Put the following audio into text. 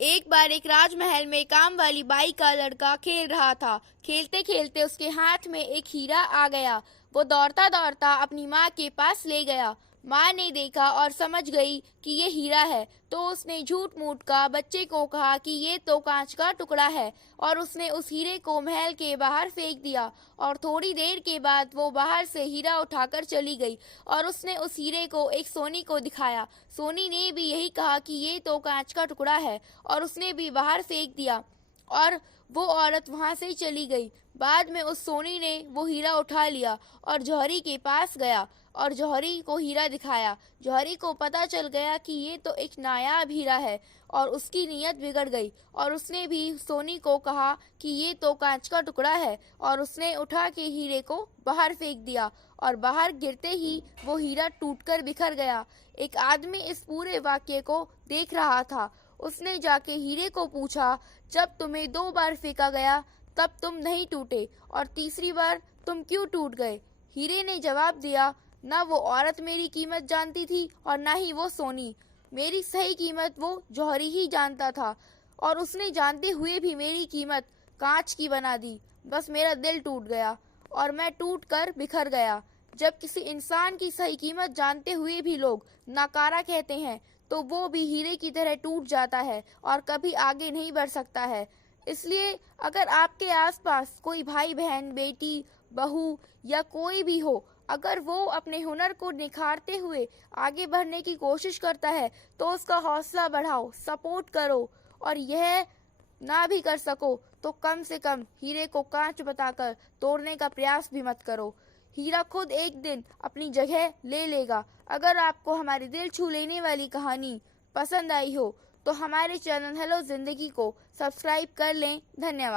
एक बार एक राजमहल में काम वाली बाई का लड़का खेल रहा था। खेलते खेलते उसके हाथ में एक हीरा आ गया। वो दौड़ता दौड़ता अपनी माँ के पास ले गया। माँ ने देखा और समझ गई कि ये हीरा है, तो उसने झूठ मूठ का बच्चे को कहा कि ये तो कांच का टुकड़ा है, और उसने उस हीरे को महल के बाहर फेंक दिया। और थोड़ी देर के बाद वो बाहर से हीरा उठाकर चली गई और उसने उस हीरे को एक सोनी को दिखाया। सोनी ने भी यही कहा कि ये तो कांच का टुकड़ा है, और उसने भी बाहर फेंक दिया, और वो औरत वहां से चली गई। बाद में उस सोनी ने वो हीरा उठा लिया और जौहरी के पास गया और जौहरी को हीरा दिखाया। जौहरी को पता चल गया कि ये तो एक नायाब हीरा है, और उसकी नीयत बिगड़ गई, और उसने भी सोनी को कहा कि ये तो कांच का टुकड़ा है, और उसने उठा के हीरे को बाहर फेंक दिया, और बाहर गिरते ही वो हीरा टूटकर बिखर गया। एक आदमी इस पूरे वाक्य को देख रहा था। उसने जाके हीरे को पूछा, जब तुम्हें 2 बार फेंका गया तब तुम नहीं टूटे, और तीसरी बार तुम क्यों टूट गए? हीरे ने जवाब दिया, न वो औरत मेरी कीमत जानती थी और न ही वो सोनी। मेरी सही कीमत वो जौहरी ही जानता था, और उसने जानते हुए भी मेरी कीमत कांच की बना दी। बस मेरा दिल टूट गया और मैं टूट कर बिखर गया। जब किसी इंसान की सही कीमत जानते हुए भी लोग नकारा कहते हैं, तो वो भी हीरे की तरह टूट जाता है और कभी आगे नहीं बढ़ सकता है। इसलिए अगर आपके आसपास कोई भाई बहन, बेटी, बहू या कोई भी हो, अगर वो अपने हुनर को निखारते हुए आगे बढ़ने की कोशिश करता है, तो उसका हौसला बढ़ाओ, सपोर्ट करो। और यह ना भी कर सको तो कम से कम हीरे को कांच बताकर तोड़ने का प्रयास भी मत करो। हीरा खुद एक दिन अपनी जगह ले लेगा। अगर आपको हमारी दिल छू लेने वाली कहानी पसंद आई हो, तो हमारे चैनल हेलो जिंदगी को सब्सक्राइब कर लें। धन्यवाद।